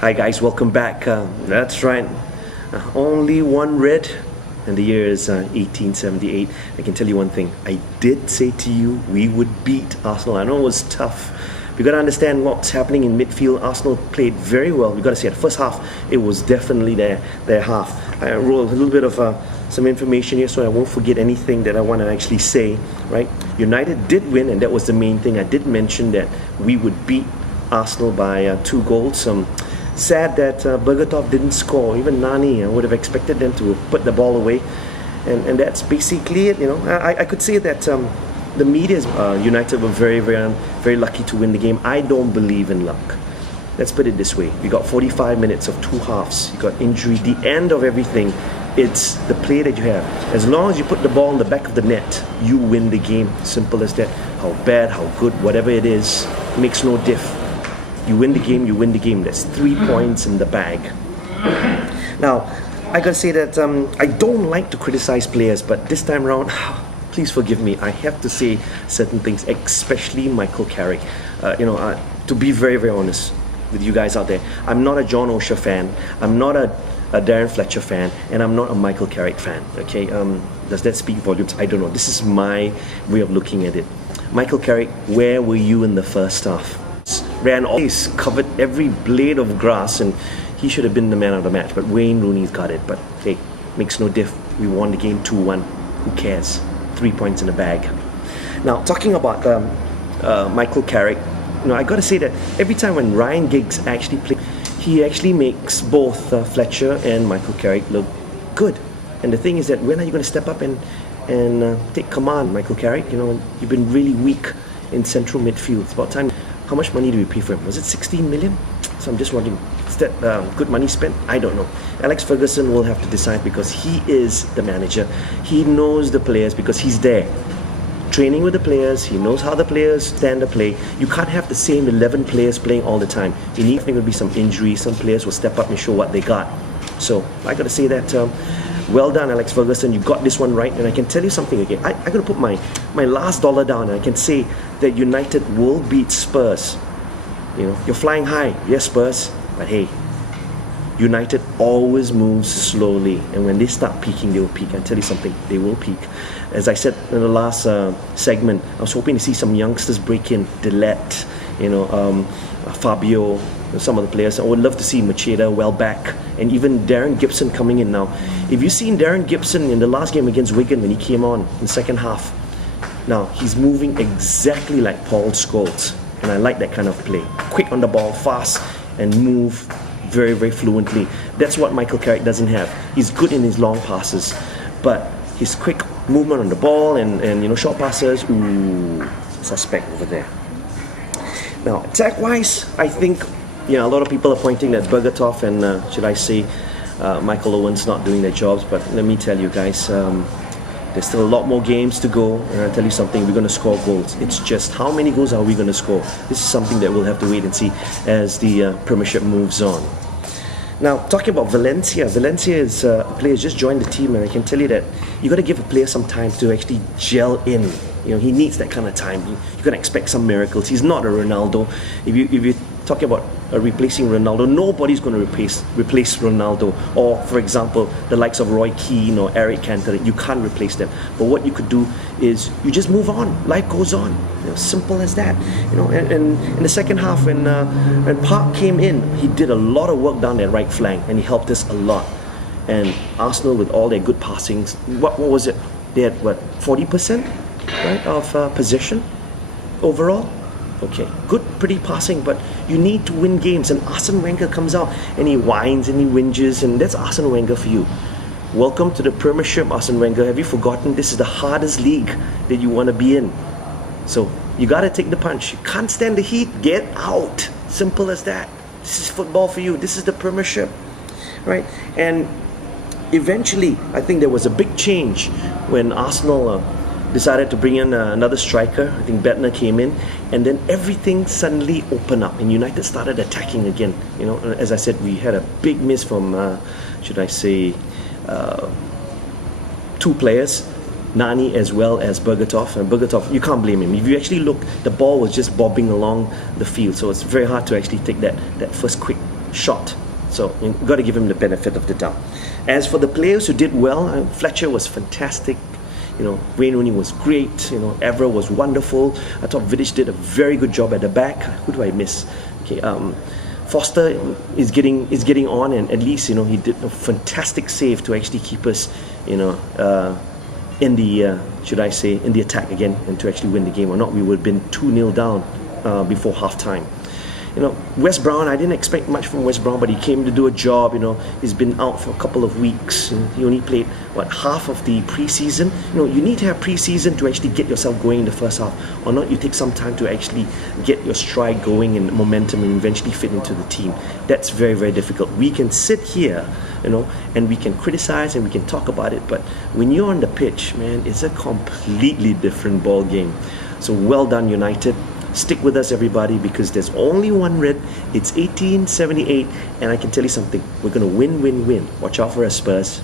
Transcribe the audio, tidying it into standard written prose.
Hi guys, welcome back. That's right, only one red, and the year is 1878. I can tell you one thing, I did say to you we would beat Arsenal. I know it was tough. We got to understand what's happening in midfield. Arsenal played very well. We got to say, at the first half, it was definitely their half. I wrote a little bit of some information here so I won't forget anything that I want to actually say. Right? United did win, and that was the main thing. I did mention that we would beat Arsenal by 2 goals. Sad that Bergatoff didn't score. Even Nani, I would have expected them to put the ball away, and that's basically it. I could say that the media, United were very lucky to win the game. I don't believe in luck. Let's put it this way: we got 45 minutes of 2 halves. You got injury. The end of everything, it's the play that you have. As long as you put the ball in the back of the net, you win the game. Simple as that. How bad, how good, whatever it is, makes no diff. You win the game, you win the game. That's 3 points in the bag. Now, I gotta say that I don't like to criticize players, but this time around, please forgive me. I have to say certain things, especially Michael Carrick. To be very honest with you guys out there, I'm not a John O'Shea fan. I'm not a Darren Fletcher fan, and I'm not a Michael Carrick fan. Okay, does that speak volumes? I don't know. This is my way of looking at it. Michael Carrick, where were you in the first half? Ran always, covered every blade of grass, and he should have been the man of the match, but Wayne Rooney's got it. But hey, makes no diff. We won the game 2-1. Who cares? 3 points in the bag. Now, talking about Michael Carrick, I got to say that every time when Ryan Giggs actually plays, he actually makes both Fletcher and Michael Carrick look good. And the thing is that when are you going to step up and take command, Michael Carrick? You've been really weak in central midfield. It's about time. How much money do we pay for him? Was it 16 million? So I'm just wondering, is that good money spent? I don't know. Alex Ferguson will have to decide, because he is the manager. He knows the players because he's there, training with the players. He knows how the players stand to play. You can't have the same 11 players playing all the time. In the evening, there will be some injuries. Some players will step up and show what they got. So I got to say that well done, Alex Ferguson. You got this one right. And I can tell you something again. I got to put my last dollar down, and I can say that United will beat Spurs. You're flying high. Yes, Spurs. But hey, United always moves slowly. And when they start peaking, they will peak. I tell you something, they will peak. As I said in the last segment, I was hoping to see some youngsters break in. Delette, Fabio, some of the players. I would love to see Macheda, Welbeck, and even Darren Gibson coming in now. If you've seen Darren Gibson in the last game against Wigan when he came on in the second half, now he's moving exactly like Paul Scholes, and I like that kind of play. Quick on the ball, fast, and move very fluently. That's what Michael Carrick doesn't have. He's good in his long passes, but his quick movement on the ball and short passes, suspect over there. Now, attack-wise, I think a lot of people are pointing at Bergatoff and should I say Michael Owen's not doing their jobs, but let me tell you guys, there's still a lot more games to go, and I'll tell you something, we're going to score goals. It's just how many goals are we going to score? This is something that we'll have to wait and see as the Premiership moves on. Now, talking about Valencia is a player who's just joined the team, and I can tell you that you got to give a player some time to actually gel in. He needs that kind of time. You're going to expect some miracles. He's not a Ronaldo. If you talking about replacing Ronaldo, nobody's going to replace Ronaldo, or for example the likes of Roy Keane or Eric Cantona. You can't replace them, but what you could do is you just move on. Life goes on, simple as that. And in the second half, when Park came in, he did a lot of work down that right flank, and he helped us a lot. And Arsenal, with all their good passings, what was it, they had 40% right of possession overall. Okay, good, pretty passing, but you need to win games. And Arsene Wenger comes out and he whines and he whinges, and that's Arsene Wenger for you. Welcome to the Premiership, Arsene Wenger. Have you forgotten this is the hardest league that you want to be in? So you got to take the punch. You can't stand the heat. Get out. Simple as that. This is football for you. This is the Premiership, right? And eventually, I think there was a big change when Arsenal decided to bring in another striker. I think Bettner came in, and then everything suddenly opened up, and United started attacking again. As I said, we had a big miss from, should I say, 2 players, Nani as well as Bergatoff. And Bergatoff, you can't blame him. If you actually look, the ball was just bobbing along the field, so it's very hard to actually take that first quick shot. So you've got to give him the benefit of the doubt. As for the players who did well, Fletcher was fantastic. Wayne Rooney was great. Evra was wonderful. I thought Vidic did a very good job at the back. Who do I miss? Okay, Foster is getting on, and at least he did a fantastic save to actually keep us in the in the attack again, and to actually win the game. Or not, we would have been 2-0 down before half time. Wes Brown, I didn't expect much from Wes Brown, but he came to do a job. He's been out for a couple of weeks. He only played half of the preseason. You need to have preseason to actually get yourself going in the first half, or not you take some time to actually get your stride going and momentum and eventually fit into the team. That's very, very difficult. We can sit here, and we can criticize and we can talk about it, but when you're on the pitch, man, it's a completely different ball game. So well done, United. Stick with us, everybody, because there's only one red. It's 1878, and I can tell you something. We're going to win. Watch out for us, Spurs.